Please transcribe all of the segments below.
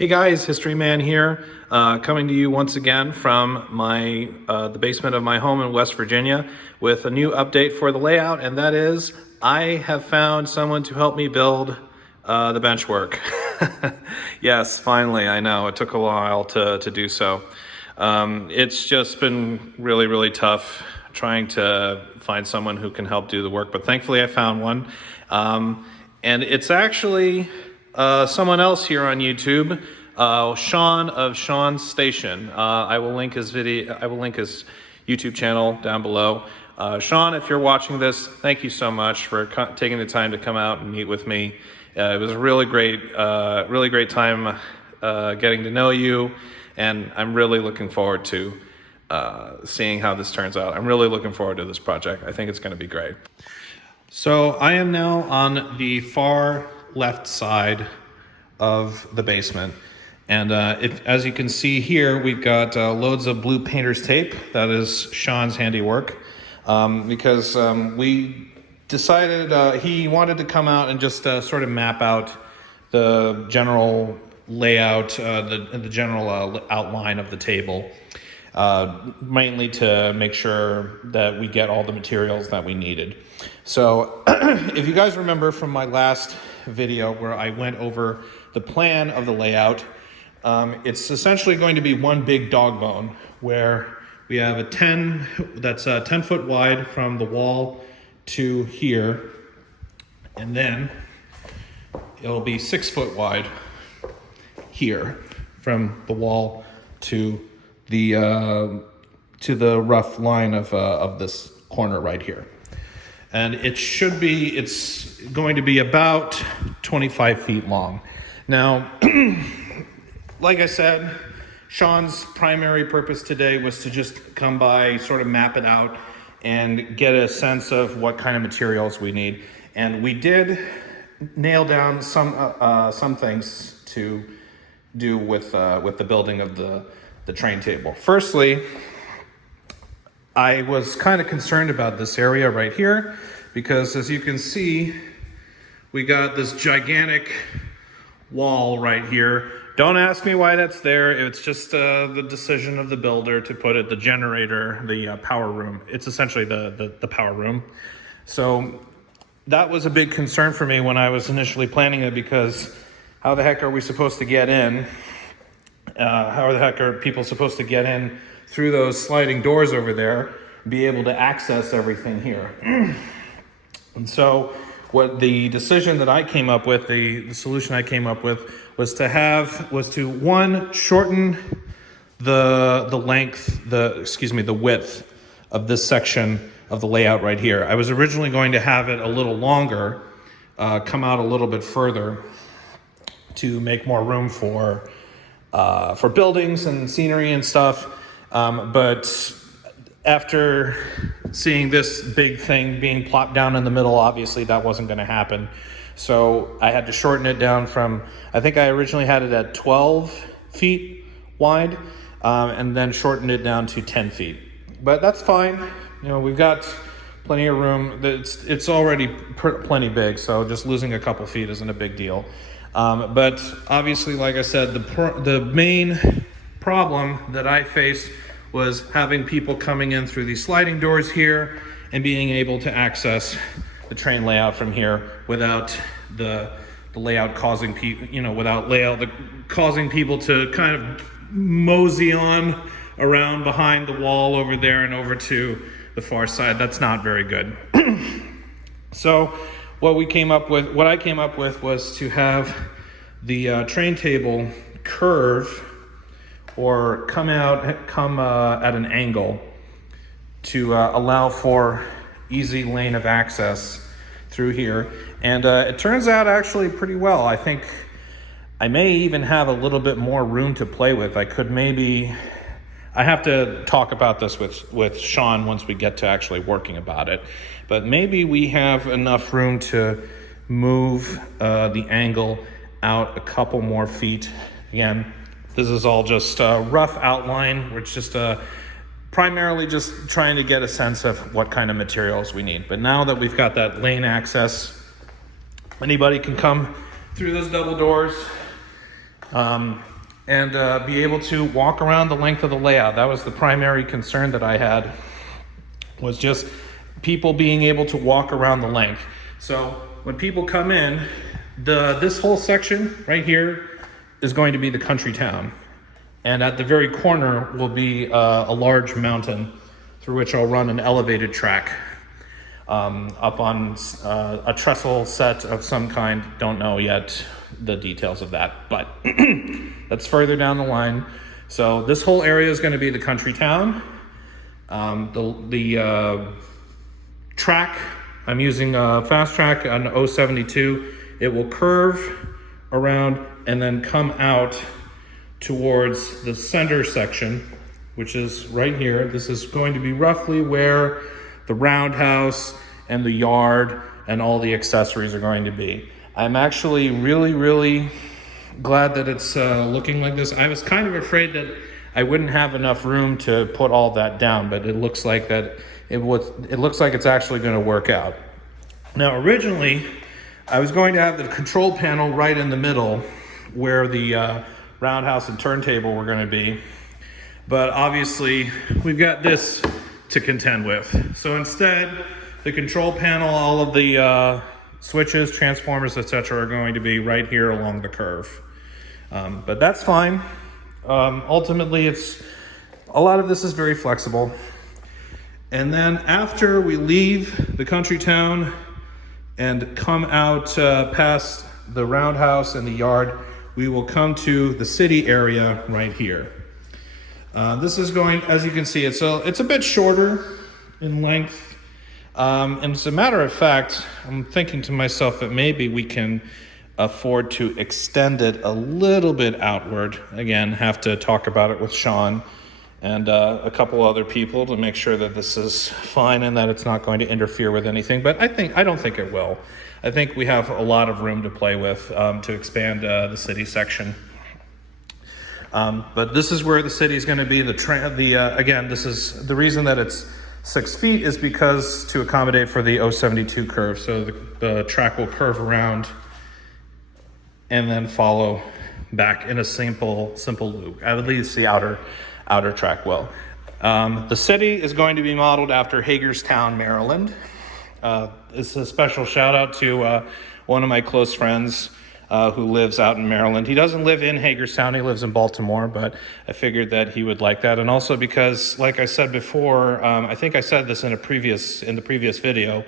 Hey guys, History Man here, coming to you once again from the basement of my home in West Virginia with a new update for the layout, and that is I have found someone to help me build the benchwork. Yes, finally, I know it took a while to do so. It's just been really tough trying to find someone who can help do the work, but thankfully I found one, and it's actually someone else here on YouTube, Sean of Sean's Station. I will link his YouTube channel down below. Sean, if you're watching this, thank you so much for taking the time to come out and meet with me. It was a really great time getting to know you, and I'm really looking forward to seeing how this turns out. I'm really looking forward to this project. I think it's going to be great. So I am now on the far left side of the basement, and as you can see here, we've got loads of blue painter's tape. That is Sean's handiwork, because we decided he wanted to come out and just sort of map out the general layout, the general outline of the table, mainly to make sure that we get all the materials that we needed. So if you guys remember from my last video where I went over the plan of the layout, it's essentially going to be one big dog bone where we have a 10 foot wide from the wall to here, and then it'll be 6 foot wide here from the wall to the rough line of this corner right here. And it's going to be about 25 feet long. Now, like I said, Sean's primary purpose today was to just come by, sort of map it out, and get a sense of what kind of materials we need. And we did nail down some things to do with the building of the train table. Firstly, I was kind of concerned about this area right here because, as you can see, we got this gigantic wall right here. Don't ask me why that's there. It's just the decision of the builder to put it, the generator, the power room. It's essentially the power room. So that was a big concern for me when I was initially planning it, because how the heck are we supposed to get in? How the heck are people supposed to get in through those sliding doors over there, be able to access everything here? And so what the decision that I came up with, the solution I came up with, was to one, shorten the width of this section of the layout right here. I was originally going to have it a little longer, come out a little bit further to make more room for buildings and scenery and stuff, but after seeing this big thing being plopped down in the middle, obviously that wasn't going to happen. So I had to shorten it down from, I think I originally had it at 12 feet wide, and then shortened it down to 10 feet. But that's fine. You know, we've got plenty of room. It's already plenty big, so just losing a couple feet isn't a big deal. But obviously, like I said, the main problem that I faced was having people coming in through these sliding doors here and being able to access the train layout from here without the layout causing people, causing people to kind of mosey on around behind the wall over there and over to the far side. That's not very good. So what I came up with was to have the train table curve or come at an angle to allow for easy lane of access through here. And it turns out actually pretty well. I think I may even have a little bit more room to play with. I have to talk about this with Sean once we get to actually working about it. But maybe we have enough room to move the angle out a couple more feet. Again, this is all just a rough outline. We're just primarily just trying to get a sense of what kind of materials we need. But now that we've got that lane access, anybody can come through those double doors and be able to walk around the length of the layout. That was the primary concern that I had, was just people being able to walk around the length. So when people come in, this whole section right here is going to be the country town. And at the very corner will be a large mountain through which I'll run an elevated track up on a trestle set of some kind. Don't know yet the details of that, but that's further down the line. So this whole area is going to be the country town. The track, I'm using a fast track on 072. It will curve around and then come out towards the center section, which is right here. This is going to be roughly where the roundhouse and the yard and all the accessories are going to be. I'm actually really glad that it's looking like this. I was kind of afraid that I wouldn't have enough room to put all that down, but it looks like that it looks like it's actually going to work out. Now, originally, I was going to have the control panel right in the middle where the roundhouse and turntable were going to be, but obviously we've got this to contend with. So instead, the control panel, all of the switches, transformers, etc., are going to be right here along the curve. But that's fine. Ultimately, a lot of this is very flexible. And then after we leave the country town and come out past the roundhouse and the yard, we will come to the city area right here. This is going, as you can see, it's a bit shorter in length. And as a matter of fact, I'm thinking to myself that maybe we can afford to extend it a little bit outward. Again, have to talk about it with Sean and a couple other people to make sure that this is fine and that it's not going to interfere with anything. But I don't think it will. I think we have a lot of room to play with to expand the city section. But this is where the city is going to be. Again, this is the reason that it's 6 feet is because to accommodate for the 072 curve. So the track will curve around and then follow back in a simple loop. At least the outer track will. The city is going to be modeled after Hagerstown, Maryland. It's a special shout out to one of my close friends who lives out in Maryland. He doesn't live in Hagerstown, he lives in Baltimore, but I figured that he would like that. And also because, like I said before, I think I said this in the previous video,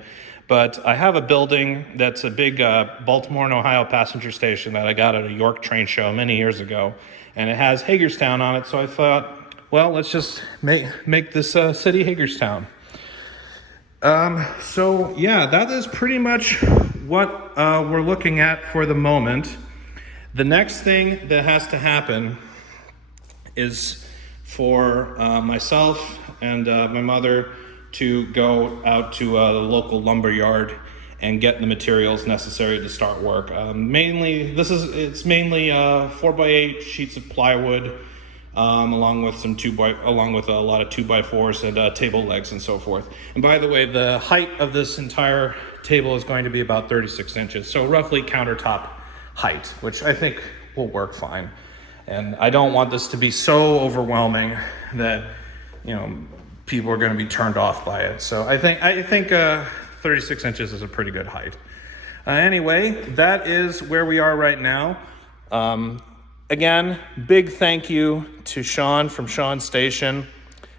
but I have a building that's a big Baltimore and Ohio passenger station that I got at a York train show many years ago, and it has Hagerstown on it, so I thought, well, let's just make this city Hagerstown. So yeah, that is pretty much what we're looking at for the moment. The next thing that has to happen is for myself and my mother to go out to the local lumber yard and get the materials necessary to start work. It's mainly 4x8 sheets of plywood, along with a lot of 2x4s and table legs and so forth. And by the way, the height of this entire table is going to be about 36 inches, so roughly countertop height, which I think will work fine. And I don't want this to be so overwhelming that people are going to be turned off by it. So I think 36 inches is a pretty good height. Anyway, that is where we are right now. Again, big thank you to Sean from Sean's Station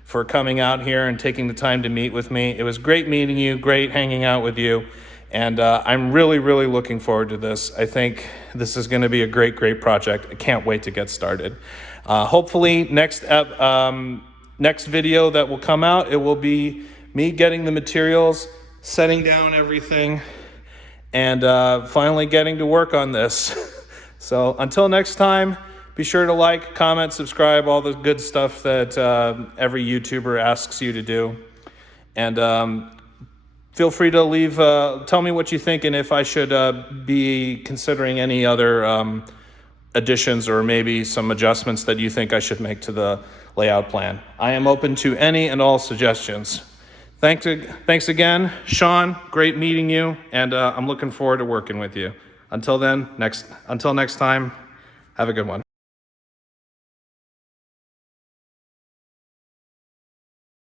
for coming out here and taking the time to meet with me. It was great meeting you, great hanging out with you, and I'm really looking forward to this. I think this is going to be a great project. I can't wait to get started. Hopefully next video that will come out, it will be me getting the materials, setting down everything, and finally getting to work on this. So until next time, be sure to like, comment, subscribe, all the good stuff that every YouTuber asks you to do. And feel free to leave, tell me what you think and if I should be considering any other additions or maybe some adjustments that you think I should make to the layout plan. I am open to any and all suggestions. Thanks again, Sean, great meeting you, and I'm looking forward to working with you. Until next time, have a good one.